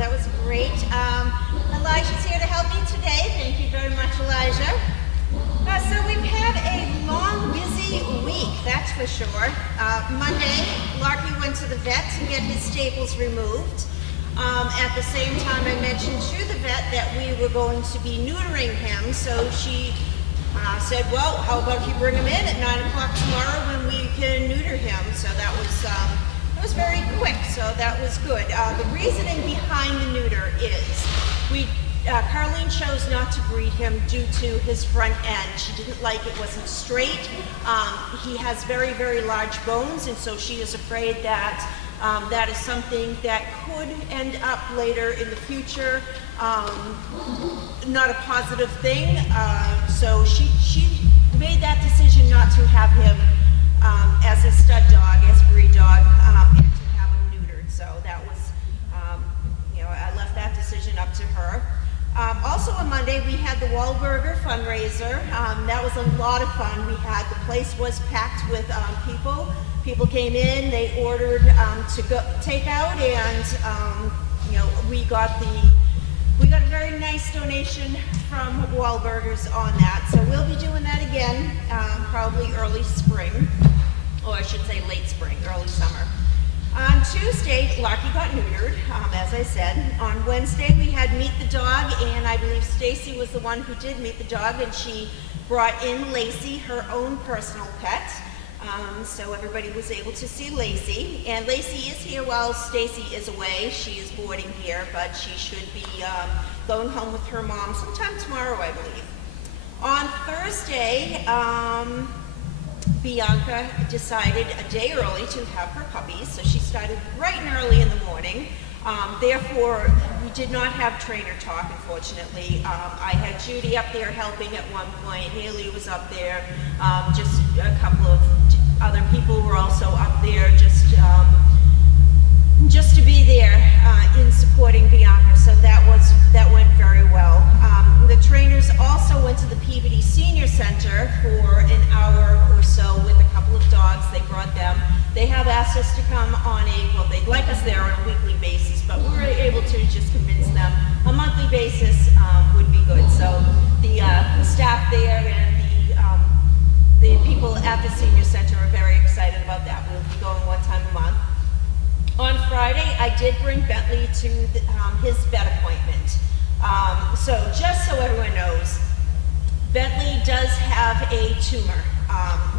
that was great. Elijah's here to help me today. Thank you very much, Elijah. So we've had a long, busy week, that's for sure. Monday, Larky went to the vet to get his staples removed. At the same time, I mentioned to the vet that we were going to be neutering him, so she said, well, how about you bring him in at 9 o'clock tomorrow when we can neuter him? So that was very quick, so that was good. The reasoning behind the neuter is Carlene chose not to breed him due to his front end. She didn't like it wasn't straight. He has very, very large bones, and so she is afraid that that is something that could end up later in the future, not a positive thing. So she made that decision not to have him as a stud dog, as a breed dog, and to have him neutered. So that was, I left that decision up to her. Also on Monday, we had the Wahlburger fundraiser. That was a lot of fun. The place was packed with people. People came in, they ordered to go take out, and we got a very nice donation from Wahlburgers on that. So we'll be doing that again, probably early spring, or I should say late spring, early summer. On Tuesday, Larky got neutered, as I said. On Wednesday, we had Meet the Dog, and I believe Stacy was the one who did meet the dog, and she brought in Lacey, her own personal pet. So everybody was able to see Lacey, and Lacey is here while Stacy is away. She is boarding here, but she should be going home with her mom sometime tomorrow, I believe. On Thursday, Bianca decided a day early to have her puppies, so she started bright and early in the morning. Therefore, we did not have trainer talk, unfortunately. I had Judy up there helping at one point. Haley was up there. Just a couple of other people were also up there just to be there in supporting Bianca. So that went very well. The trainers also went to the Peabody Senior Center for an hour or so with a couple of dogs. They brought them. They have asked us to come on they'd like us there on a weekly basis, but we were able to just convince them a monthly basis would be good. So the staff there and the people at the Senior Center are very excited about that. We'll be going one time a month. On Friday, I did bring Bentley to his vet appointment. So just so everyone knows, Bentley does have a tumor.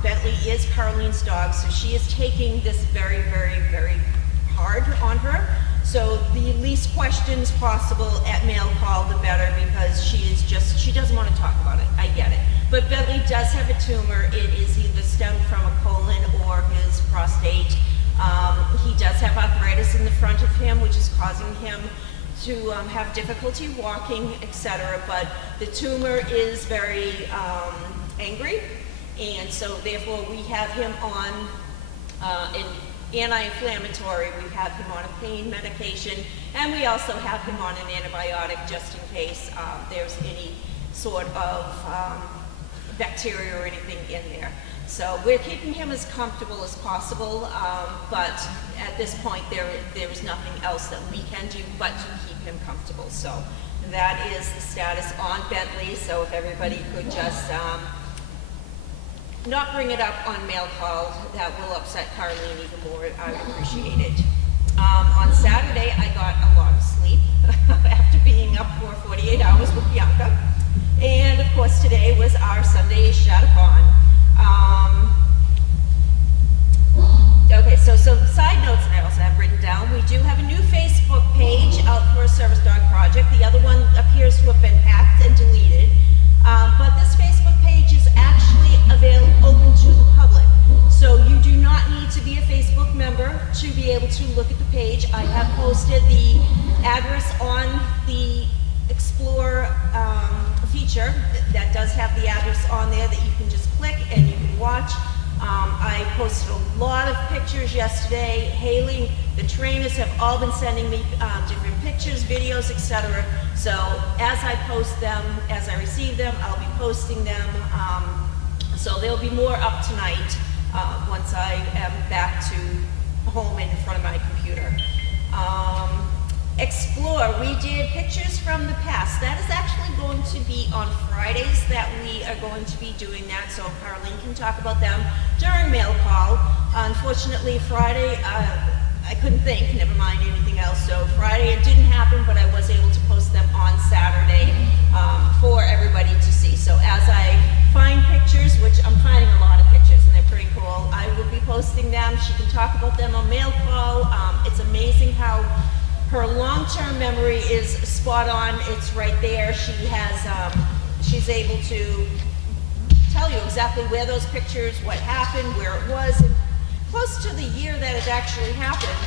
Bentley is Carlene's dog, so she is taking this very, very, very hard on her. So the least questions possible at mail call, the better, because she doesn't want to talk about it. I get it. But Bentley does have a tumor. It is either stemmed from a colon or his prostate. He does have arthritis in the front of him, which is causing him to have difficulty walking, etc. But the tumor is very angry, and so therefore we have him on an anti-inflammatory, we have him on a pain medication, and we also have him on an antibiotic just in case there's any sort of bacteria or anything in there. So we're keeping him as comfortable as possible, but at this point there is nothing else that we can do but to keep him comfortable. So that is the status on Bentley. So if everybody could just not bring it up on mail call, that will upset Carlene even more. I would appreciate it. On Saturday, I got a lot of sleep after being up for 48 hours with Bianca. And of course, today was our Sunday Shadathon. Okay, so some side notes I also have written down. We do have a new Facebook page out for a service dog project. The other one appears to have been hacked and deleted. But this Facebook page is actually open to the public. So you do not need to be a Facebook member to be able to look at the page. I have posted the address on the Explore feature that does have the address on there that you can just click and you can watch. I posted a lot of pictures yesterday. Haley, the trainers have all been sending me different pictures, videos, etc. So as I post them, as I receive them, I'll be posting them. So there'll be more up tonight once I am back to home in front of my computer. explore. We did pictures from the past. That is actually going to be on Fridays that we are going to be doing that, so Caroline can talk about them during mail call. Unfortunately, Friday, I couldn't think, never mind anything else, so Friday it didn't happen, but I was able to post them on Saturday for everybody to see. So as I find pictures, which I'm finding a lot of pictures and they're pretty cool, I will be posting them. She can talk about them on mail call. It's amazing how her long-term memory is spot on. It's right there. She has, she's able to tell you exactly where those pictures, what happened, where it was, and close to the year that it actually happened.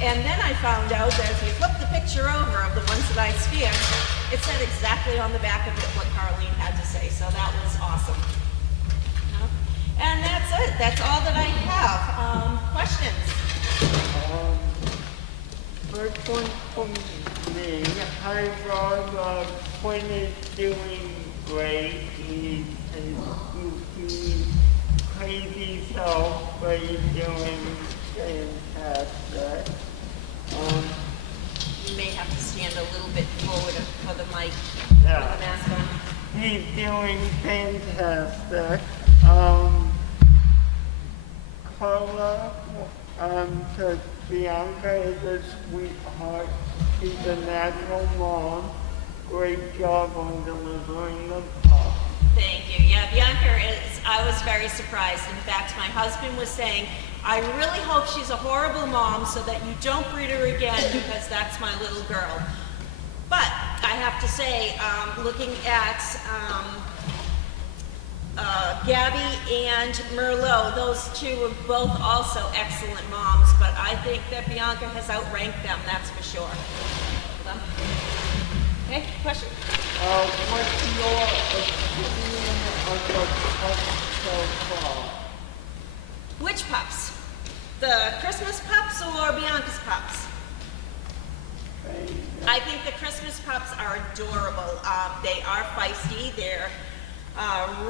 And then I found out that if you flip the picture over of the ones that I scanned, it said exactly on the back of it what Caroline had to say. So that was awesome. And that's it. That's all that I have. Questions? First one from me. Hi Rob, Quinn is doing great. He's goofy, crazy self, but he's doing fantastic. You may have to stand a little bit forward for the mic, Yeah. with the mask on. He's doing fantastic. Carla, to Bianca is a sweetheart. She's a natural mom. Great job on delivering the pop. Thank you. Yeah, Bianca is, I was very surprised. In fact, my husband was saying, I really hope she's a horrible mom so that you don't breed her again because that's my little girl. But I have to say, looking at Gabby and Merlot, those two were both also excellent moms, but I think that Bianca has outranked them, that's for sure. Okay, question? What's your opinion on the pups so far? Which pups? The Christmas pups or Bianca's pups? I think the Christmas pups are adorable. They are feisty. They're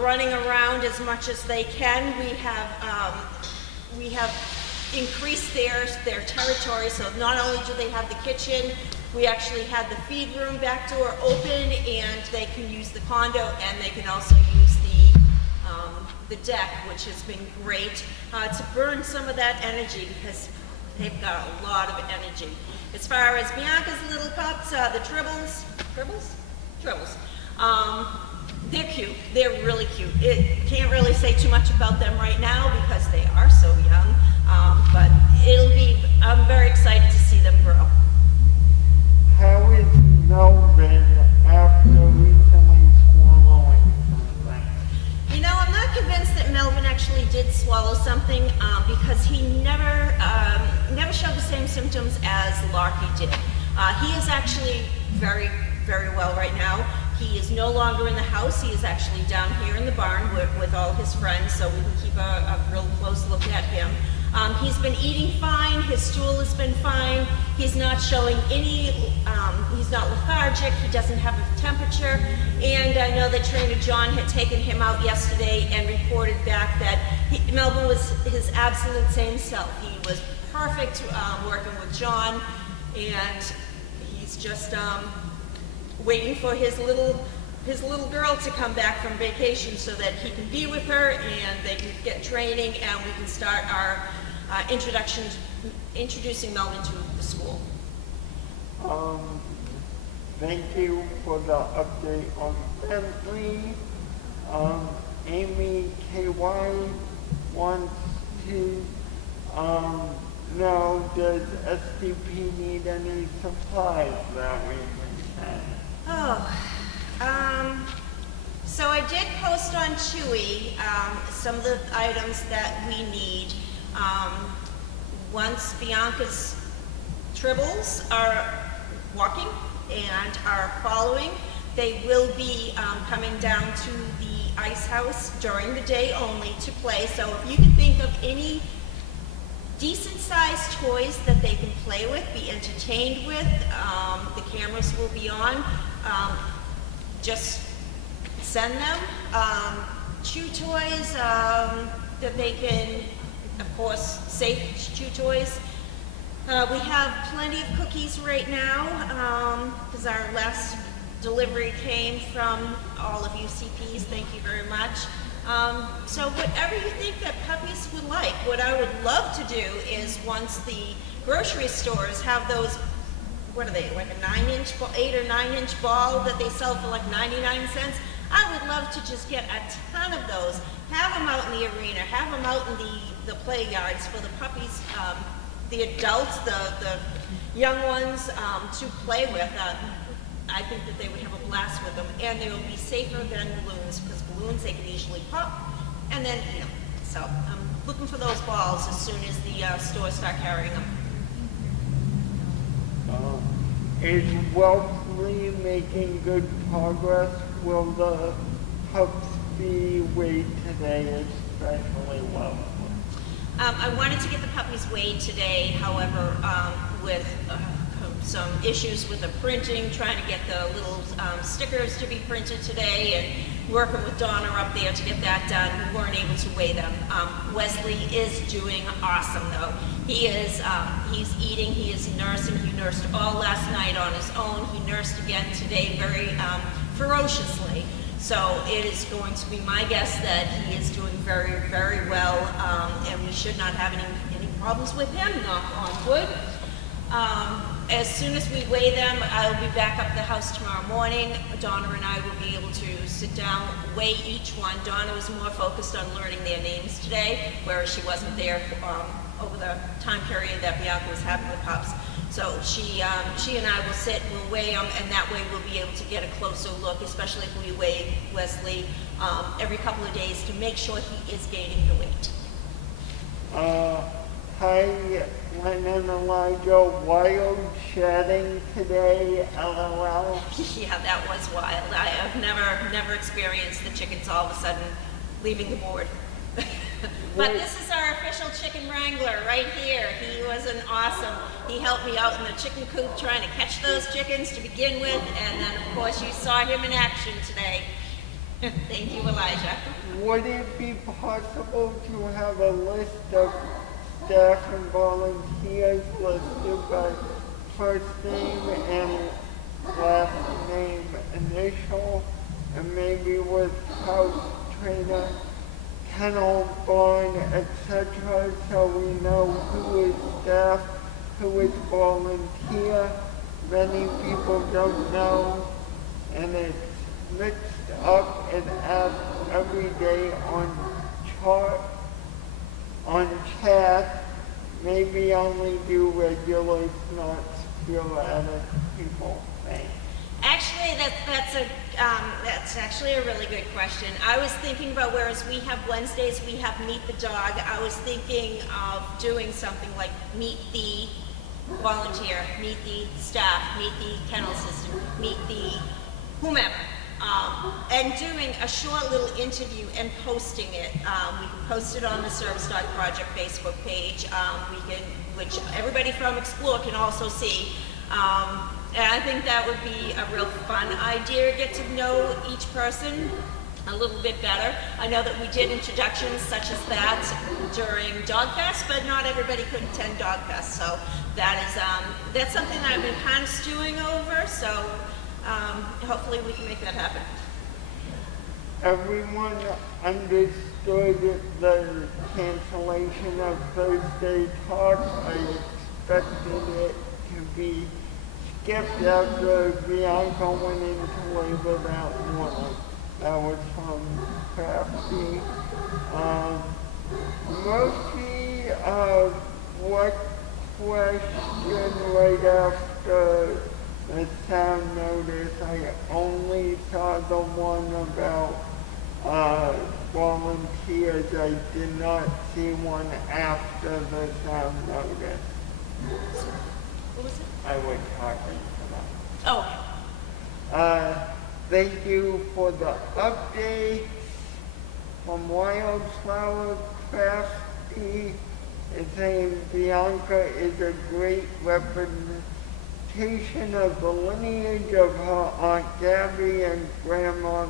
running around as much as they can. We have increased their territory, so not only do they have the kitchen, we actually had the feed room back door open, and they can use the condo, and they can also use the deck, which has been great to burn some of that energy because they've got a lot of energy. As far as Bianca's little pups, the Tribbles, they're cute. They're really cute. Can't really say too much about them right now because they are so young, but I'm very excited to see them grow. How is Melvin after recently swallowing something? You know, I'm not convinced that Melvin actually did swallow something because he never showed the same symptoms as Larky did. He is actually very, very well right now. He is no longer in the house. He is actually down here in the barn with all his friends, so we can keep a real close look at him. He's been eating fine. His stool has been fine. He's not showing any, he's not lethargic. He doesn't have a temperature. And I know that Trainer John had taken him out yesterday and reported back that Melvin was his absolute same self. He was perfect working with John, and he's just waiting for his little girl to come back from vacation so that he can be with her and they can get training and we can start our introducing Melvin to the school. Thank you for the update on Bentley. Amy KY wants to know, does SDP need any supplies that we can send? So I did post on Chewy some of the items that we need. Once Bianca's Tribbles are walking and are following, they will be coming down to the ice house during the day only to play. So if you can think of any decent sized toys that they can play with, be entertained with, the cameras will be on. Just send them chew toys that they can, of course, safe chew toys. We have plenty of cookies right now because our last delivery came from all of UCPs. Thank you very much. So whatever you think that puppies would like, what I would love to do is once the grocery stores have those, what are they, like a 9-inch, 8 or 9-inch ball that they sell for like 99 cents, I would love to just get a ton of those, have them out in the arena, have them out in the play yards for the puppies, the adults, the young ones to play with. I think that they would have a blast with them, and they will be safer than balloons, because balloons they can easily pop and then eat them. So I'm looking for those balls as soon as the stores start carrying them. Is Wellesley making good progress? Will the pups be weighed today, especially Wellesley? I wanted to get the puppies weighed today, however, with some issues with the printing, trying to get the little stickers to be printed today, and working with Donna up there to get that done. We weren't able to weigh them. Wesley is doing awesome though. He is, he's eating, he is nursing. He nursed all last night on his own. He nursed again today very ferociously. So it is going to be my guess that he is doing very, very well, and we should not have any problems with him, knock on wood. As soon as we weigh them, I'll be back up at the house tomorrow morning. Donna and I will be able to sit down, weigh each one. Donna was more focused on learning their names today, whereas she wasn't there over the time period that Bianca was having the pups. So she and I will sit, we'll weigh them, and that way we'll be able to get a closer look, especially if we weigh Wesley every couple of days to make sure he is gaining the weight. Hi, Lynn and Elijah. Wild shedding today, LOL. Yeah, that was wild. I have never experienced the chickens all of a sudden leaving the board. But this is our official chicken wrangler right here. He was an awesome, he helped me out in the chicken coop trying to catch those chickens to begin with, and then of course you saw him in action today. Thank you, Elijah. Would it be possible to have a list of staff and volunteers listed by first name and last name initial, and maybe with house trainer, kennel, barn, etc., so we know who is staff, who is volunteer? Many people don't know, and it's mixed up and asked every day on chat. Maybe only do regulars, not sporadic people. Thanks. Actually, that's actually a really good question. I was thinking about, whereas we have Wednesdays, we have Meet the Dog, I was thinking of doing something like Meet the Volunteer, Meet the Staff, Meet the Kennel Assistant, Meet the whomever. And doing a short little interview and posting it. We can post it on the Service Dog Project Facebook page, which everybody from Explore can also see. And I think that would be a real fun idea, get to know each person a little bit better. I know that we did introductions such as that during Dog Fest, but not everybody could attend Dog Fest. So that's something that I've been kind of stewing over. So hopefully we can make that happen. Everyone understood the cancellation of Thursday talk. I expected it to be skipped after Bianca went into labor that morning. That was from Crafty. Murphy, what question right after the sound notice? I only saw the one about volunteers. I did not see one after the sound notice. What was it? I was talking about. Oh. Thank you for the update from Wildflower Crafty. It's saying Bianca is a great representation of the lineage of her Aunt Gabby and Grandma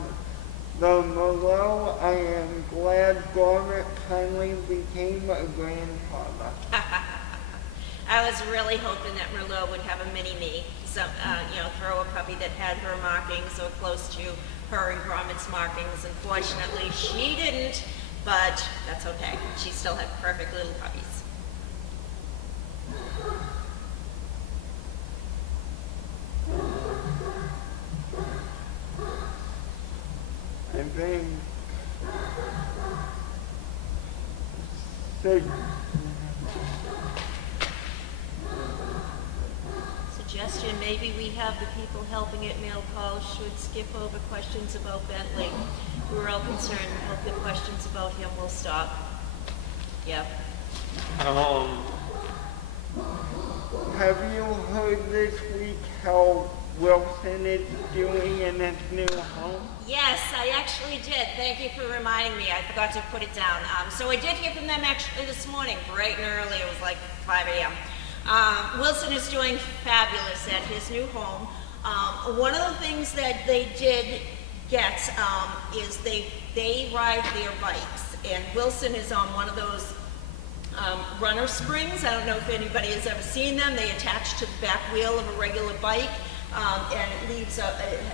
the Merlot. I am glad Garnet kindly became a grandfather. I was really hoping that Merlot would have a mini-me, some, throw a puppy that had her markings or close to her and Gromment's markings. Unfortunately, she didn't, but that's okay. She still had perfect little puppies. I think so. Suggestion, maybe we have the people helping at mail call should skip over questions about Bentley. We're all concerned. We hope the questions about him will stop. Yep. Have you heard this week how Wilson is doing in his new home? Yes, I actually did. Thank you for reminding me. I forgot to put it down. So I did hear from them actually this morning, bright and early. It was like 5 a.m. Wilson is doing fabulous at his new home. One of the things that they did get is they ride their bikes, and Wilson is on one of those runner springs. I don't know if anybody has ever seen them. They attach to the back wheel of a regular bike, and it leaves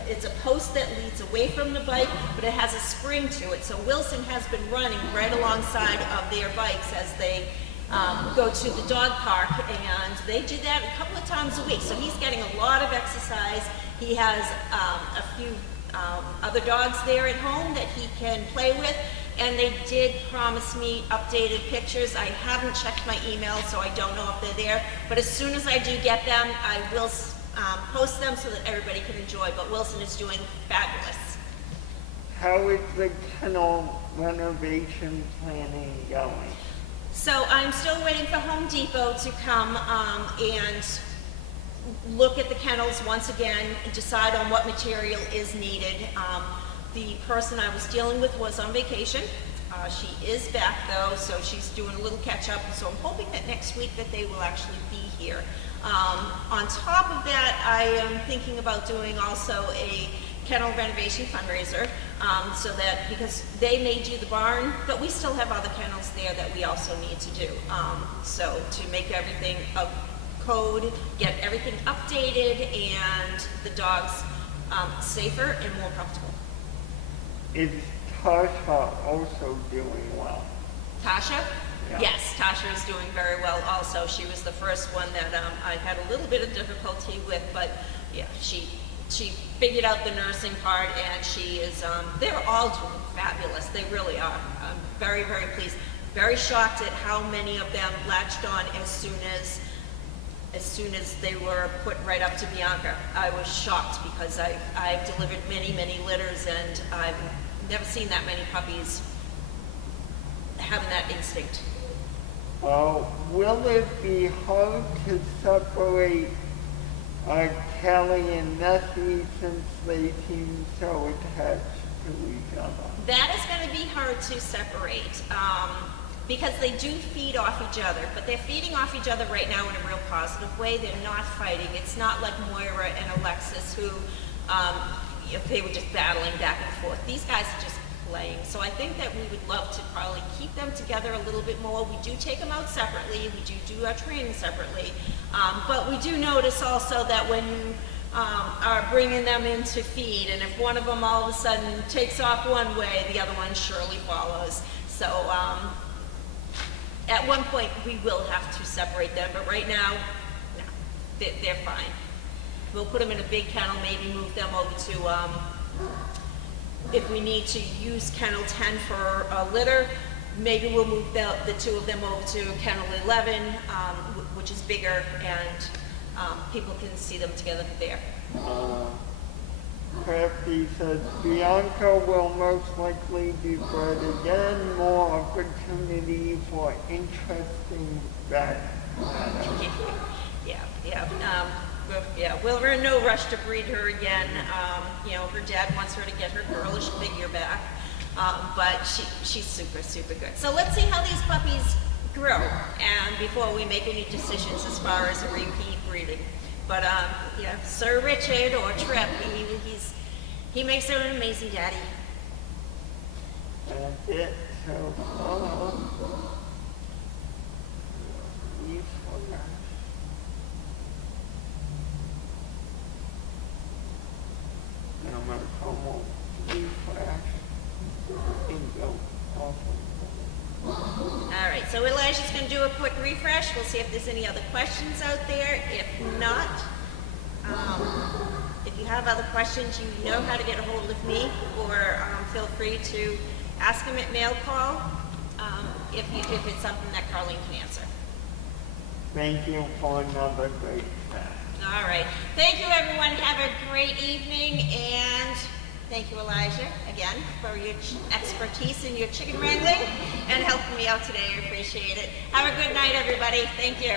it's a post that leads away from the bike, but it has a spring to it. So Wilson has been running right alongside of their bikes as they go to the dog park, and they do that a couple of times a week. So he's getting a lot of exercise. He has a few other dogs there at home that he can play with, and they did promise me updated pictures. I haven't checked my email, so I don't know if they're there, but as soon as I do get them, I will post them so that everybody can enjoy. But Wilson is doing fabulous. How is the kennel renovation planning going? So I'm still waiting for Home Depot to come and look at the kennels once again and decide on what material is needed. The person I was dealing with was on vacation. She is back though, so she's doing a little catch up. So I'm hoping that next week that they will actually be here. On top of that, I am thinking about doing also a kennel renovation fundraiser, so that, because they may do the barn, but we still have other kennels there that we also need to do. So to make everything of code, get everything updated, and the dogs safer and more comfortable. Is Tasha also doing well? Tasha? Yeah. Yes, Tasha is doing very well also. She was the first one that I had a little bit of difficulty with, but yeah, she figured out the nursing part, and she is, they're all doing fabulous. They really are. I'm very, very pleased. Very shocked at how many of them latched on as soon as they were put right up to Bianca. I was shocked because I've delivered many, many litters, and I've never seen that many puppies having that instinct. Will it be hard to separate Kelly and Nessie since they seem so attached to each other? That is going to be hard to separate because they do feed off each other, but they're feeding off each other right now in a real positive way. They're not fighting. It's not like Moira and Alexis who, if they were just battling back and forth. These guys are just playing. So I think that we would love to probably keep them together a little bit more. We do take them out separately. We do our training separately. But we do notice also that when you are bringing them in to feed, and if one of them all of a sudden takes off one way, the other one surely follows. So at one point we will have to separate them, but right now, no, they're fine. We'll put them in a big kennel, maybe move them over to, if we need to use kennel 10 for a litter, maybe we'll move the two of them over to kennel 11, which is bigger, and people can see them together there. Crafty says Bianca will most likely be bred again, more opportunity for interesting back. Yeah, well, we're in no rush to breed her again. Her dad wants her to get her girlish figure back, but she's super, super good. So let's see how these puppies grow, and before we make any decisions as far as a repeat breeding. But Sir Richard or Trip, he makes her an amazing daddy. That's it. So, so Elijah's going to do a quick refresh. We'll see if there's any other questions out there. If not, if you have other questions, you know how to get a hold of me, or feel free to ask him at mail call if it's something that Carlene can answer. Thank you for another great chat. All right. Thank you, everyone. Have a great evening, and thank you, Elijah, again, for your expertise in your chicken wrangling and helping me out today. I appreciate it. Have a good night, everybody. Thank you.